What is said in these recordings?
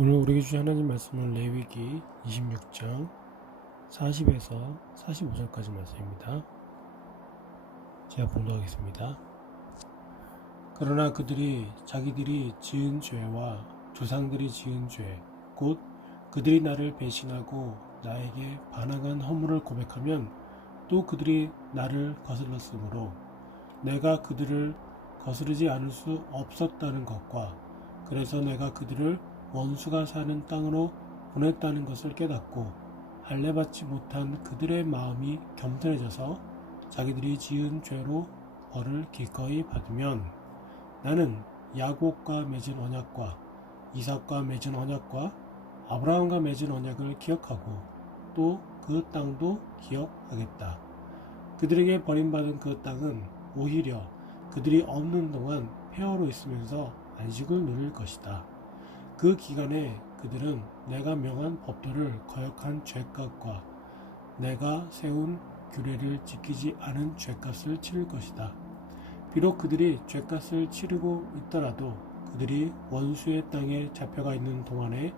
오늘 우리에게 주신 하나님 말씀은 레위기 26장 40에서 45절까지 말씀입니다. 제가 봉독하겠습니다. 그러나 그들이 자기들이 지은 죄와 조상들이 지은 죄, 곧 그들이 나를 배신하고 나에게 반항한 허물을 고백하면 또 그들이 나를 거슬렀으므로 내가 그들을 거스르지 않을 수 없었다는 것과 그래서 내가 그들을 원수가 사는 땅으로 보냈다는 것을 깨닫고 할례받지 못한 그들의 마음이 겸손해져서 자기들이 지은 죄로 벌을 기꺼이 받으면 나는 야곱과 맺은 언약과 이삭과 맺은 언약과 아브라함과 맺은 언약을 기억하고 또 그 땅도 기억하겠다. 그들에게 버림받은 그 땅은 오히려 그들이 없는 동안 폐허로 있으면서 안식을 누릴 것이다. 그 기간에 그들은 내가 명한 법도를 거역한 죄값과 내가 세운 규례를 지키지 않은 죄값을 치를 것이다. 비록 그들이 죄값을 치르고 있더라도 그들이 원수의 땅에 잡혀가 있는 동안에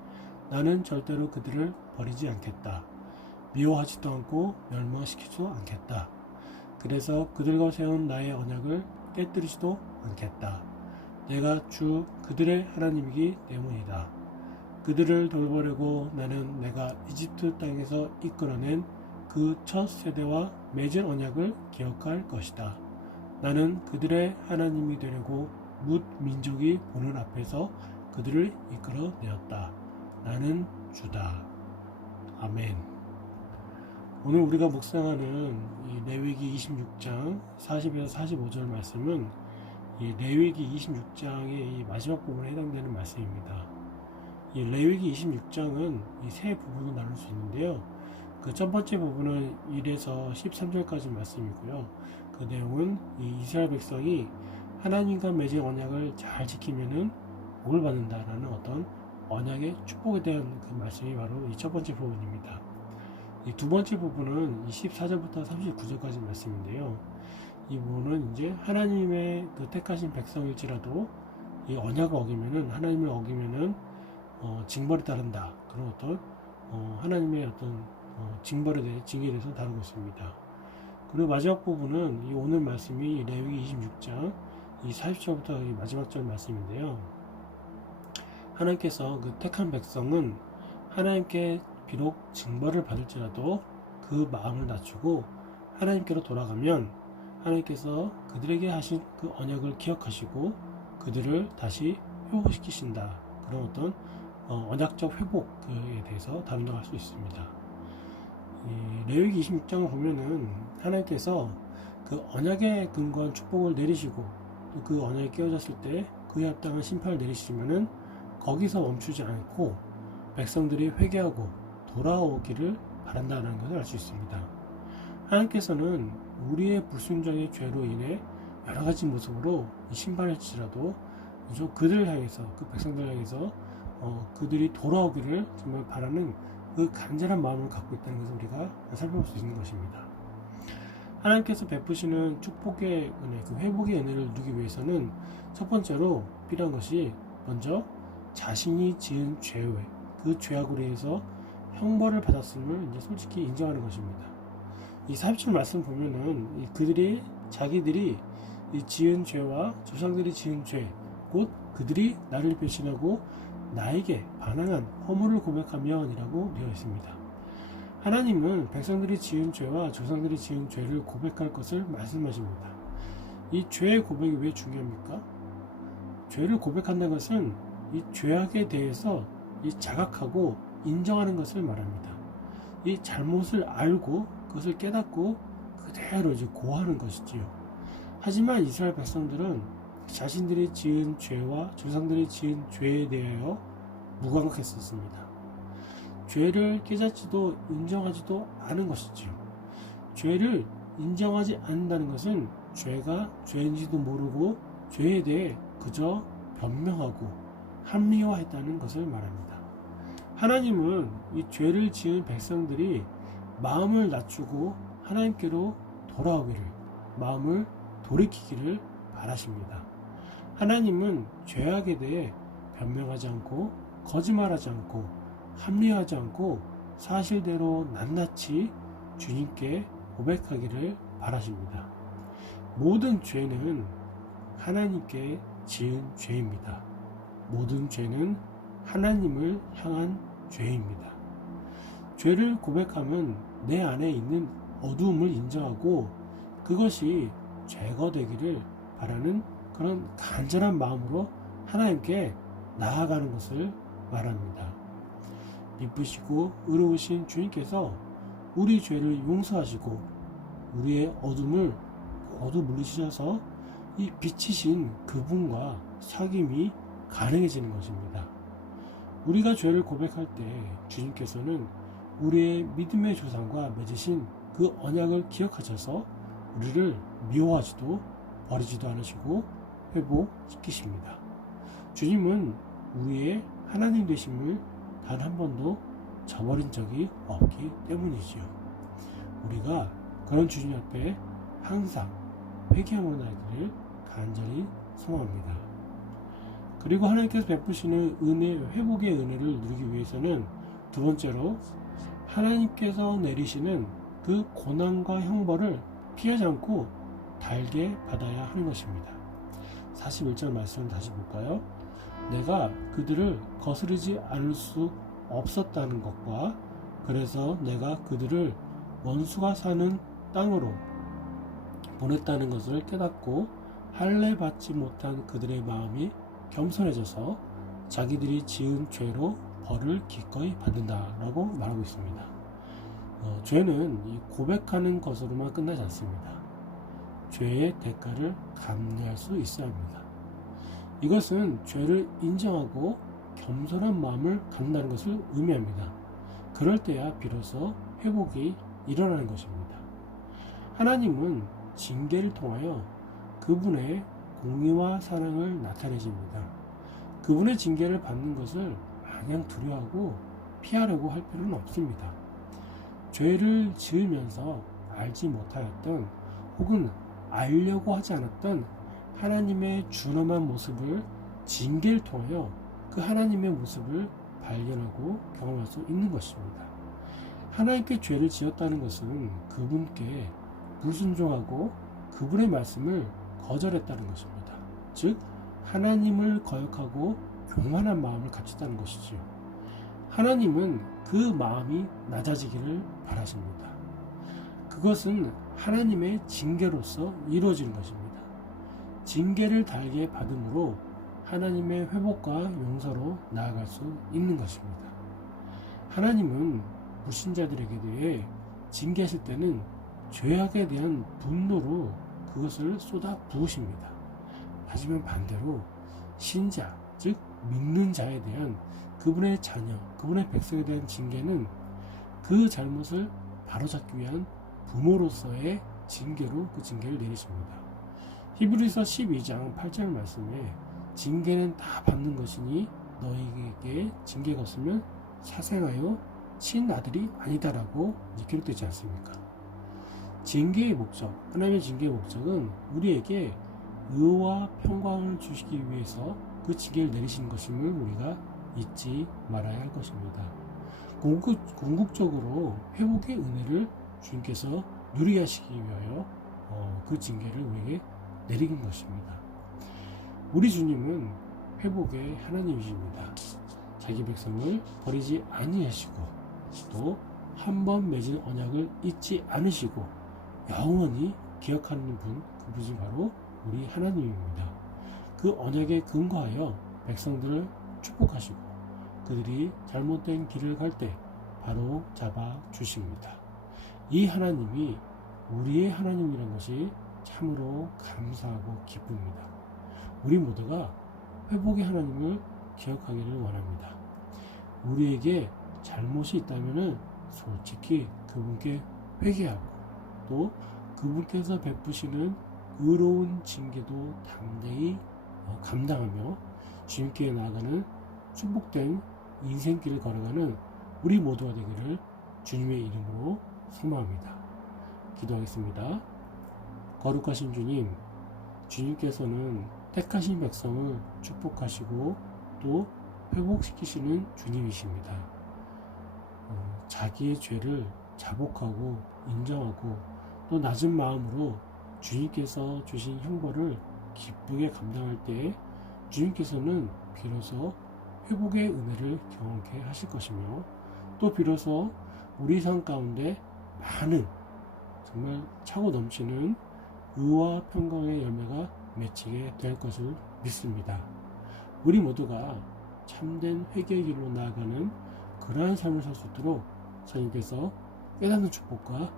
나는 절대로 그들을 버리지 않겠다. 미워하지도 않고 멸망시키지도 않겠다. 그래서 그들과 세운 나의 언약을 깨뜨리지도 않겠다. 내가 주 그들의 하나님이기 때문이다. 그들을 돌보려고 나는 내가 이집트 땅에서 이끌어낸 그 첫 세대와 맺은 언약을 기억할 것이다. 나는 그들의 하나님이 되려고 뭇 민족이 보는 앞에서 그들을 이끌어내었다. 나는 주다. 아멘. 오늘 우리가 묵상하는 이 레위기 26장 40에서 45절 말씀은 이 레위기 26장의 이 마지막 부분에 해당되는 말씀입니다. 이 레위기 26장은 이 세 부분으로 나눌 수 있는데요. 그 첫 번째 부분은 1에서 13절까지 말씀이고요. 그 내용은 이 이스라엘 백성이 하나님과 맺은 언약을 잘 지키면은 복을 받는다라는 어떤 언약의 축복에 대한 그 말씀이 바로 이 첫 번째 부분입니다. 이 두 번째 부분은 24절부터 39절까지 말씀인데요. 이 부분은 이제 하나님의 그 택하신 백성일지라도 이 언약을 어기면은 하나님을 어기면은 징벌이 따른다. 그런 어떤 하나님의 어떤 징벌에 대해 징계에 대해서 다루고 있습니다. 그리고 마지막 부분은 이 오늘 말씀이 레위기 26장 이 40절부터 이 마지막 절 말씀인데요. 하나님께서 그 택한 백성은 하나님께 비록 징벌을 받을지라도 그 마음을 낮추고 하나님께로 돌아가면 하나님께서 그들에게 하신 그 언약을 기억하시고 그들을 다시 회복시키신다. 그런 어떤 언약적 회복에 대해서 다룬다고 할 수 있습니다. 이 레위기 26장을 보면은 하나님께서 그 언약에 근거한 축복을 내리시고 또 그 언약이 깨어졌을 때 그에 합당한 심판을 내리시면은 거기서 멈추지 않고 백성들이 회개하고 돌아오기를 바란다는 것을 알 수 있습니다. 하나님께서는 우리의 불순종의 죄로 인해 여러 가지 모습으로 심판할지라도 그들을 향해서 그 백성들을 향해서 그들이 돌아오기를 정말 바라는 그 간절한 마음을 갖고 있다는 것을 우리가 살펴볼 수 있는 것입니다. 하나님께서 베푸시는 축복의 은혜, 그 회복의 은혜를 누리기 위해서는 첫 번째로 필요한 것이 먼저 자신이 지은 죄, 그 죄악으로 인해서 형벌을 받았음을 이제 솔직히 인정하는 것입니다. 이 40절 말씀 보면은 그들이 자기들이 이 지은 죄와 조상들이 지은 죄, 곧 그들이 나를 배신하고 나에게 반항한 허물을 고백하면이라고 되어 있습니다. 하나님은 백성들이 지은 죄와 조상들이 지은 죄를 고백할 것을 말씀하십니다. 이 죄의 고백이 왜 중요합니까? 죄를 고백한다는 것은 이 죄악에 대해서 이 자각하고 인정하는 것을 말합니다. 이 잘못을 알고 그것을 깨닫고 그대로 이제 고하는 것이지요. 하지만 이스라엘 백성들은 자신들이 지은 죄와 조상들이 지은 죄에 대하여 무감각했었습니다. 죄를 깨닫지도 인정하지도 않은 것이지요. 죄를 인정하지 않는다는 것은 죄가 죄인지도 모르고 죄에 대해 그저 변명하고 합리화했다는 것을 말합니다. 하나님은 이 죄를 지은 백성들이 마음을 낮추고 하나님께로 돌아오기를, 마음을 돌이키기를 바라십니다. 하나님은 죄악에 대해 변명하지 않고 거짓말하지 않고 합리화하지 않고 사실대로 낱낱이 주님께 고백하기를 바라십니다. 모든 죄는 하나님께 지은 죄입니다. 모든 죄는 하나님을 향한 죄입니다. 죄를 고백하면 내 안에 있는 어두움을 인정하고 그것이 제거되기를 바라는 그런 간절한 마음으로 하나님께 나아가는 것을 말합니다. 기쁘시고 의로우신 주님께서 우리 죄를 용서하시고 우리의 어둠을 모두 물리치셔서 이 빛이신 그분과 사귐이 가능해지는 것입니다. 우리가 죄를 고백할 때 주님께서는 우리의 믿음의 조상과 맺으신 그 언약을 기억하셔서 우리를 미워하지도 버리지도 않으시고 회복시키십니다. 주님은 우리의 하나님 되심을 단 한 번도 저버린 적이 없기 때문이지요. 우리가 그런 주님 앞에 항상 회개하는 날들을 간절히 소망합니다. 그리고 하나님께서 베푸시는 은혜, 회복의 은혜를 누리기 위해서는 두 번째로 하나님께서 내리시는 그 고난과 형벌을 피하지 않고 달게 받아야 하는 것입니다. 41절 말씀을 다시 볼까요? 내가 그들을 거스르지 않을 수 없었다는 것과 그래서 내가 그들을 원수가 사는 땅으로 보냈다는 것을 깨닫고 할례 받지 못한 그들의 마음이 겸손해져서 자기들이 지은 죄로 벌을 기꺼이 받는다라고 말하고 있습니다. 죄는 이 고백하는 것으로만 끝나지 않습니다. 죄의 대가를 감내할 수 있어야 합니다. 이것은 죄를 인정하고 겸손한 마음을 갖는다는 것을 의미합니다. 그럴 때야 비로소 회복이 일어나는 것입니다. 하나님은 징계를 통하여 그분의 공의와 사랑을 나타내십니다. 그분의 징계를 받는 것을 마냥 두려워하고 피하려고 할 필요는 없습니다. 죄를 지으면서 알지 못하였던 혹은 알려고 하지 않았던 하나님의 준엄한 모습을 징계를 통하여 그 하나님의 모습을 발견하고 경험할 수 있는 것입니다. 하나님께 죄를 지었다는 것은 그분께 불순종하고 그분의 말씀을 거절했다는 것입니다. 즉 하나님을 거역하고 교만한 마음을 갖췄다는 것이지요. 하나님은 그 마음이 낮아지기를 바라십니다. 그것은 하나님의 징계로서 이루어지는 것입니다. 징계를 달게 받음으로 하나님의 회복과 용서로 나아갈 수 있는 것입니다. 하나님은 불신자들에게 대해 징계하실 때는 죄악에 대한 분노로 그것을 쏟아 부으십니다. 하지만 반대로 신자, 즉 믿는 자에 대한 그분의 자녀, 그분의 백성에 대한 징계는 그 잘못을 바로잡기 위한 부모로서의 징계로 그 징계를 내리십니다. 히브리서 12장 8절 말씀에 징계는 다 받는 것이니 너희에게 징계가 없으면 사생하여 친아들이 아니다라고 기록되지 않습니까? 징계의 목적, 하나님의 징계의 목적은 우리에게 의와 평강을 주시기 위해서 그 징계를 내리신 것임을 우리가 잊지 말아야 할 것입니다. 궁극적으로 회복의 은혜를 주님께서 누리게 하시기 위하여 그 징계를 우리에게 내리는 것입니다. 우리 주님은 회복의 하나님이십니다. 자기 백성을 버리지 아니하시고 또 한 번 맺은 언약을 잊지 않으시고 영원히 기억하는 분, 그분이 바로 우리 하나님입니다. 그 언약에 근거하여 백성들을 축복하시고 그들이 잘못된 길을 갈 때 바로 잡아 주십니다. 이 하나님이 우리의 하나님이라는 것이 참으로 감사하고 기쁩니다. 우리 모두가 회복의 하나님을 기억하기를 원합니다. 우리에게 잘못이 있다면 솔직히 그분께 회개하고 또 그분께서 베푸시는 의로운 징계도 담대히 감당하며 주님께 나아가는 축복된 인생길을 걸어가는 우리 모두가 되기를 주님의 이름으로 소망합니다. 기도하겠습니다. 거룩하신 주님, 주님께서는 택하신 백성을 축복하시고 또 회복시키시는 주님이십니다. 자기의 죄를 자복하고 인정하고 또 낮은 마음으로 주님께서 주신 형벌을 기쁘게 감당할 때 주님께서는 비로소 회복의 은혜를 경험케 하실 것이며 또 비로소 우리 삶 가운데 많은 정말 차고 넘치는 의와 평강의 열매가 맺히게 될 것을 믿습니다. 우리 모두가 참된 회개의 길로 나아가는 그러한 삶을 살 수 있도록 성령께서 깨닫는 축복과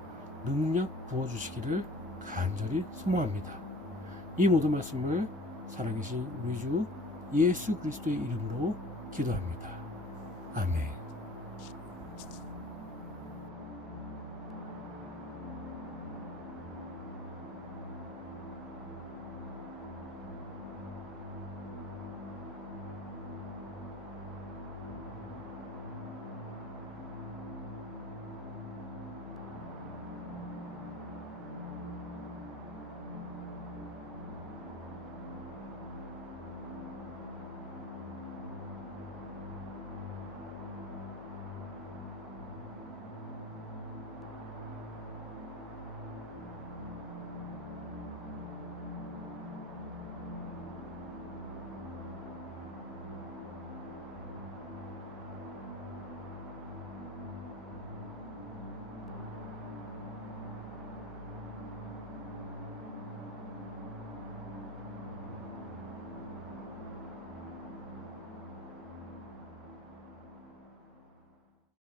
능력 부어주시기를 간절히 소망합니다. 이 모든 말씀을 살아계신 우리 주 예수 그리스도의 이름으로 기도합니다. 아멘.